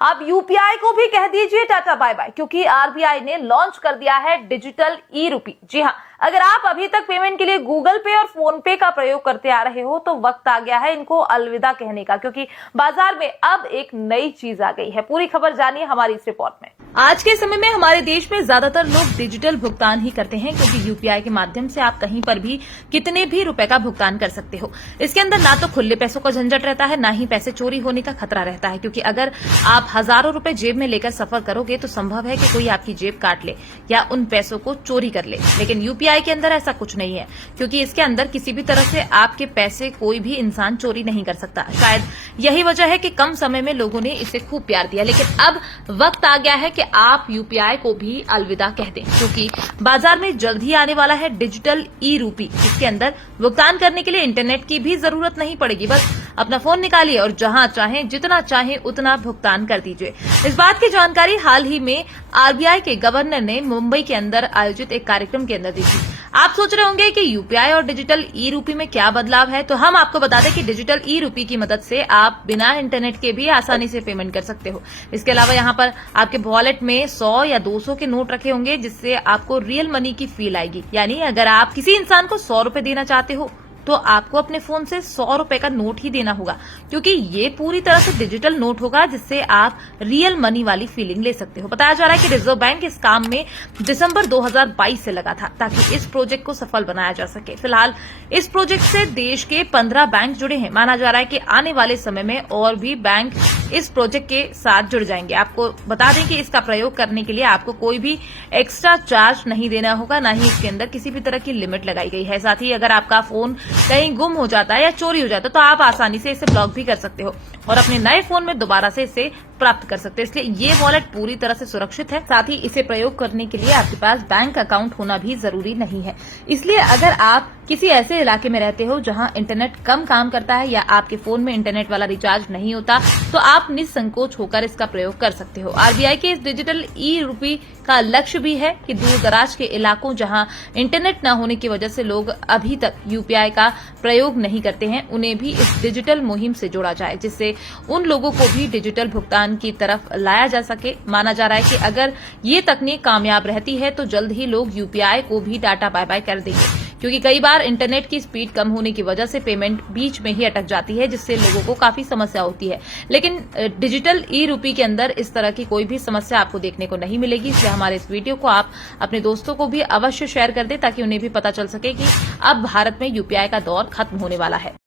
अब यूपीआई को भी कह दीजिए टाटा बाय बाय, क्योंकि आरबीआई ने लॉन्च कर दिया है डिजिटल ई रूपी। जी हां, अगर आप अभी तक पेमेंट के लिए गूगल पे और फोन पे का प्रयोग करते आ रहे हो तो वक्त आ गया है इनको अलविदा कहने का, क्योंकि बाजार में अब एक नई चीज आ गई है। पूरी खबर जानिए हमारी इस रिपोर्ट में। आज के समय में हमारे देश में ज्यादातर लोग डिजिटल भुगतान ही करते हैं, क्योंकि यूपीआई के माध्यम से आप कहीं पर भी कितने भी रुपए का भुगतान कर सकते हो। इसके अंदर ना तो खुले पैसों का झंझट रहता है, ना ही पैसे चोरी होने का खतरा रहता है, क्योंकि अगर आप हजारों रुपए जेब में लेकर सफर करोगे तो संभव है कि कोई आपकी जेब काट ले या उन पैसों को चोरी कर ले। लेकिन यूपीआई के अंदर ऐसा कुछ नहीं है, क्योंकि इसके अंदर किसी भी तरह से आपके पैसे कोई भी इंसान चोरी नहीं कर सकता। शायद यही वजह है कि कम समय में लोगों ने इसे खूब प्यार दिया, लेकिन अब वक्त आ गया है कि आप यूपीआई को भी अलविदा कह दें, क्योंकि बाजार में जल्द ही आने वाला है डिजिटल ई रूपी। इसके अंदर भुगतान करने के लिए इंटरनेट की भी जरूरत नहीं पड़ेगी, बस अपना फोन निकालिए और जहां चाहें जितना चाहें उतना भुगतान कर दीजिए। इस बात की जानकारी हाल ही में आरबीआई के गवर्नर ने मुंबई के अंदर आयोजित एक कार्यक्रम के अंदर दी थी। आप सोच रहे होंगे कि यूपीआई और डिजिटल ई रूपी में क्या बदलाव है, तो हम आपको बता दें कि डिजिटल ई रूपी की मदद से आप बिना इंटरनेट के भी आसानी से पेमेंट कर सकते हो। इसके अलावा यहाँ पर आपके वॉलेट में 100 या 200 के नोट रखे होंगे, जिससे आपको रियल मनी की फील आएगी। यानी अगर आप किसी इंसान को 100 रुपए देना चाहते हो तो आपको अपने फोन से 100 रुपए का नोट ही देना होगा, क्योंकि ये पूरी तरह से डिजिटल नोट होगा, जिससे आप रियल मनी वाली फीलिंग ले सकते हो। बताया जा रहा है कि रिजर्व बैंक इस काम में दिसंबर 2022 से लगा था, ताकि इस प्रोजेक्ट को सफल बनाया जा सके। फिलहाल इस प्रोजेक्ट से देश के 15 बैंक जुड़े हैं। माना जा रहा है कि आने वाले समय में और भी बैंक इस प्रोजेक्ट के साथ जुड़ जाएंगे। आपको बता दें कि इसका प्रयोग करने के लिए आपको कोई भी एक्स्ट्रा चार्ज नहीं देना होगा, ना ही इसके अंदर किसी भी तरह की लिमिट लगाई गई है। साथ ही अगर आपका फोन कहीं गुम हो जाता है या चोरी हो जाता है तो आप आसानी से इसे ब्लॉक भी कर सकते हो और अपने नए फोन में दोबारा से इसे प्राप्त कर सकते हैं। इसलिए ये वॉलेट पूरी तरह से सुरक्षित है। साथ ही इसे प्रयोग करने के लिए आपके पास बैंक अकाउंट होना भी जरूरी नहीं है। इसलिए अगर आप किसी ऐसे इलाके में रहते हो जहां इंटरनेट कम काम करता है या आपके फोन में इंटरनेट वाला रिचार्ज नहीं होता, तो आप निसंकोच होकर इसका प्रयोग कर सकते हो। आरबीआई के इस डिजिटल ई रूपी का लक्ष्य भी है कि दूर दराज के इलाकों जहां इंटरनेट न होने की वजह से लोग अभी तक यूपीआई का प्रयोग नहीं करते हैं, उन्हें भी इस डिजिटल मुहिम से जोड़ा जाए, जिससे उन लोगों को भी डिजिटल भुगतान की तरफ लाया जा सके। माना जा रहा है कि अगर ये तकनीक कामयाब रहती है तो जल्द ही लोग यूपीआई को भी टाटा बाय बाय कर देंगे, क्योंकि कई बार इंटरनेट की स्पीड कम होने की वजह से पेमेंट बीच में ही अटक जाती है, जिससे लोगों को काफी समस्या होती है। लेकिन डिजिटल ई रूपी के अंदर इस तरह की कोई भी समस्या आपको देखने को नहीं मिलेगी। इसलिए हमारे इस वीडियो को आप अपने दोस्तों को भी अवश्य शेयर कर दें, ताकि उन्हें भी पता चल सके कि अब भारत में यूपीआई का दौर खत्म होने वाला है।